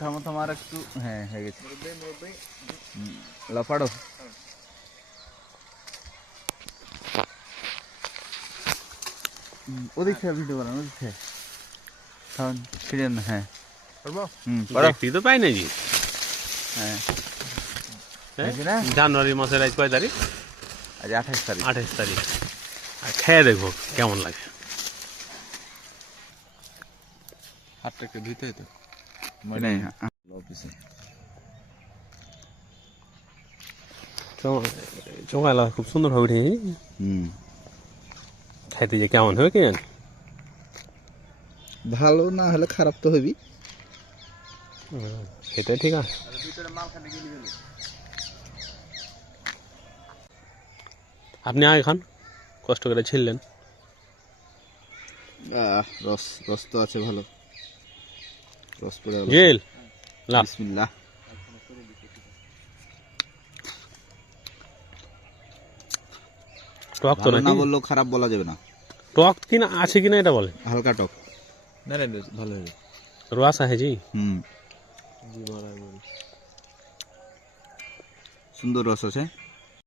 থামো থামো আর একটু, হ্যাঁ হয়ে গেছে। লাফাড়ো ওদিক থেকে ভিডিও বানানো, ওদিক থেকে তখন ছিঁড়ে না। হ্যাঁ দেখতেই তো পাই নাকি। হ্যাঁ জানুয়ারি মাসের আজ কয় তারিখ? আজ 28 তারিখ। 28 তারিখ। আর খেয়ে দেখবো কেমন লাগে। হাতটা একটু ধুইতে হতো অফিসে। চোখালা খুব সুন্দর ভাবে উঠে খাইতে যে কেমন হবে কি জানি। ভালো না হলে খারাপ তো হবি। সেটাই ঠিক আছে। আপনি আগে খান, কষ্ট করে ছিললেন। রস রস তো আছে ভালো, রস পড়ে গেল। জেল বিসমিল্লাহ। টক তো না নাকি? বললেও খারাপ বলা যাবে না। টক কিনা আছে কিনা এটা বলে। হালকা টক। না না ভালো হবে। রস আছে জি। সুন্দর রস আছে।